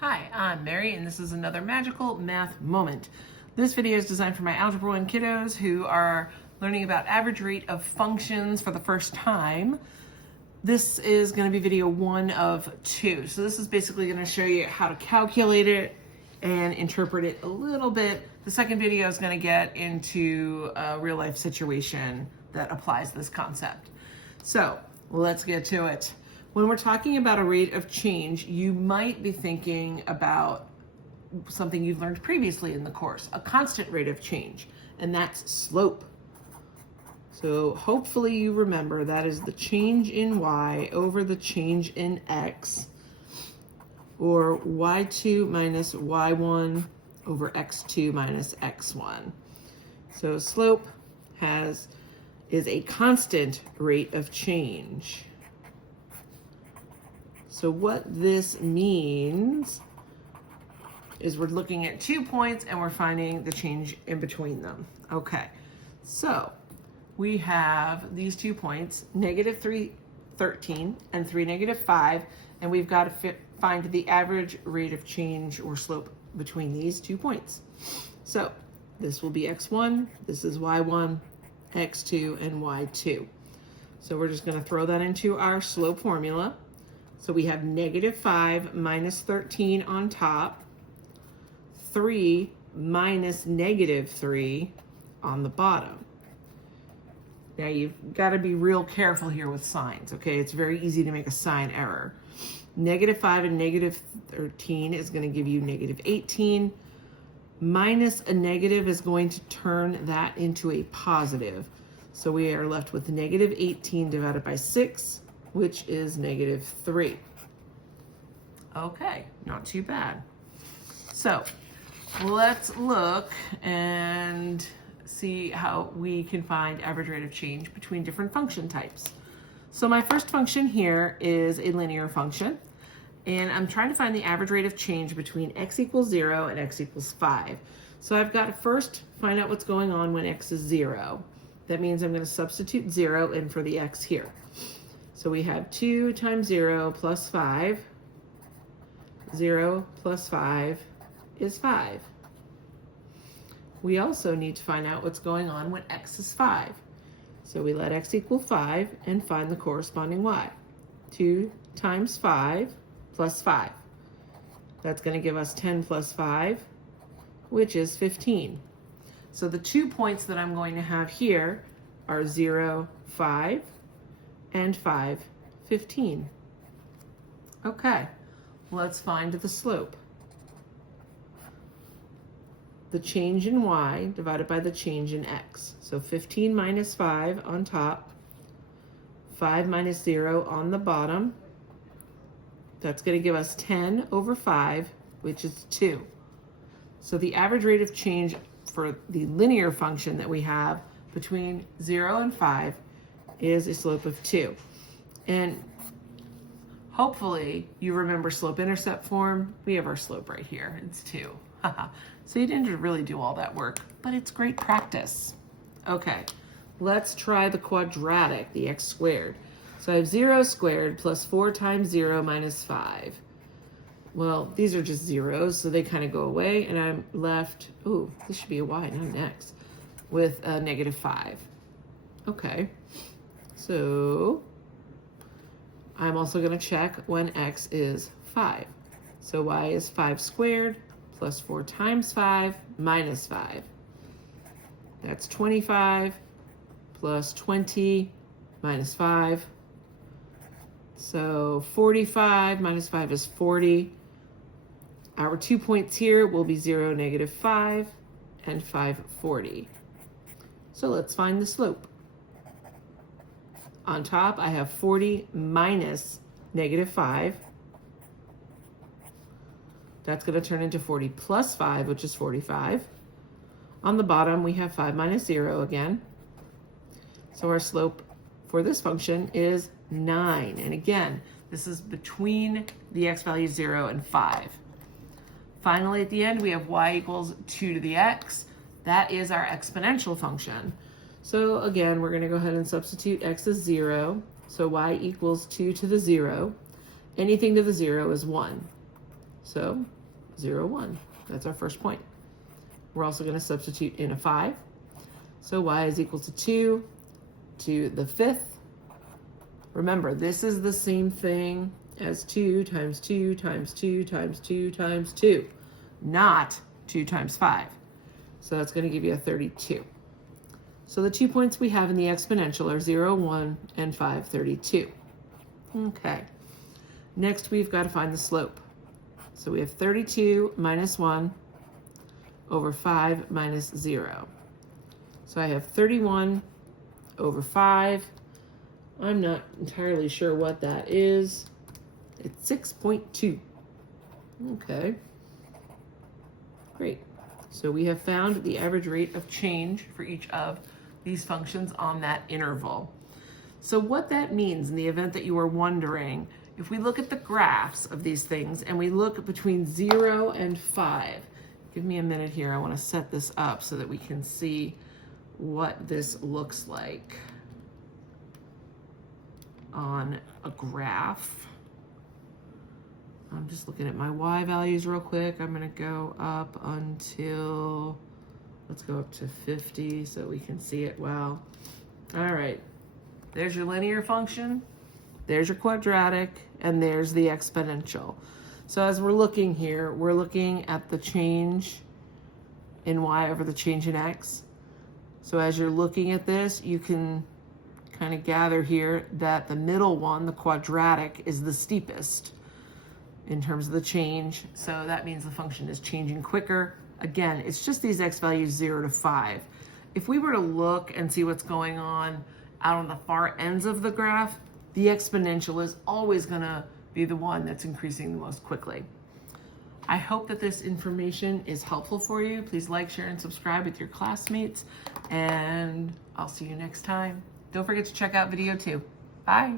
Hi, I'm Mary, and this is another magical math moment. This video is designed for my Algebra 1 kiddos who are learning about average rate of functions for the first time. This is going to be video 1 of 2. So this is basically going to show you how to calculate it and interpret it a little bit. The second video is going to get into a real life situation that applies this concept. So let's get to it. When we're talking about a rate of change, you might be thinking about something you've learned previously in the course, a constant rate of change, and that's slope. So hopefully you remember that is the change in y over the change in x, or y2 minus y1 over x2 minus x1. So slope is a constant rate of change. So what this means is we're looking at 2 points and we're finding the change in between them. Okay, so we have these 2 points, -3, 13, and 3, -5, and we've got to find the average rate of change or slope between these 2 points. So this will be x1, this is y1, x2, and y2. So we're just going to throw that into our slope formula. So we have -5 minus 13 on top, 3 minus -3 on the bottom. Now you've got to be real careful here with signs, okay? It's very easy to make a sign error. -5 and -13 is going to give you -18. Minus a negative is going to turn that into a positive. So we are left with -18 divided by 6, which is -3. Okay, not too bad. So let's look and see how we can find average rate of change between different function types. So my first function here is a linear function, and I'm trying to find the average rate of change between x equals 0 and x equals 5. So I've got to first find out what's going on when x is 0. That means I'm going to substitute 0 in for the x here. So we have 2 times 0 plus 5. 0 plus 5 is 5. We also need to find out what's going on when x is 5. So we let x equal 5 and find the corresponding y. 2 times 5 plus 5. That's going to give us 10 plus 5, which is 15. So the 2 points that I'm going to have here are 0, 5, and 5, 15. Okay, let's find the slope. The change in y divided by the change in x. So 15 minus 5 on top, 5 minus 0 on the bottom. That's going to give us 10 over 5, which is 2. So the average rate of change for the linear function that we have between 0 and 5 is a slope of 2. And hopefully you remember slope-intercept form. We have our slope right here. It's 2. So you didn't really do all that work, but it's great practice. Okay, let's try the quadratic, the x squared. So I have 0 squared plus 4 times 0 minus 5. Well, these are just zeros, so they kind of go away, and I'm left, ooh, this should be a y, not an x, with a -5. Okay, so I'm also going to check when x is 5. So y is 5 squared plus 4 times 5 minus 5. That's 25 plus 20 minus 5. So 45 minus 5 is 40. Our 2 points here will be 0, -5, and 5, 40. So let's find the slope. On top, I have 40 minus -5. That's going to turn into 40 plus 5, which is 45. On the bottom, we have 5 minus 0 again. So our slope for this function is 9. And again, this is between the x values 0 and 5. Finally, at the end, we have y equals 2 to the x. That is our exponential function. So again, we're going to go ahead and substitute x as 0. So y equals 2 to the 0. Anything to the 0 is 1. So 0, 1. That's our first point. We're also going to substitute in a 5. So y is equal to 2 to the 5th. Remember, this is the same thing as 2 times 2 times 2 times 2 times 2, not 2 times 5. So that's going to give you a 32. So the 2 points we have in the exponential are 0, 1, and 5, 32. Okay. Next, we've got to find the slope. So we have 32 minus 1 over 5 minus 0. So I have 31 over 5. I'm not entirely sure what that is. It's 6.2. Okay. Great. So we have found the average rate of change for each of these functions on that interval. So what that means in the event that you are wondering, if we look at the graphs of these things and we look between 0 and 5, give me a minute here. I want to set this up so that we can see what this looks like on a graph. I'm just looking at my y values real quick. I'm going to go up until, let's go up to 50 so we can see it well. All right, there's your linear function, there's your quadratic, and there's the exponential. So as we're looking here, we're looking at the change in y over the change in x. So as you're looking at this, you can kind of gather here that the middle one, the quadratic, is the steepest in terms of the change. So that means the function is changing quicker. Again, it's just these x values 0 to 5. If we were to look and see what's going on out on the far ends of the graph, the exponential is always going to be the one that's increasing the most quickly. I hope that this information is helpful for you. Please like, share, and subscribe with your classmates, and I'll see you next time. Don't forget to check out video 2. Bye.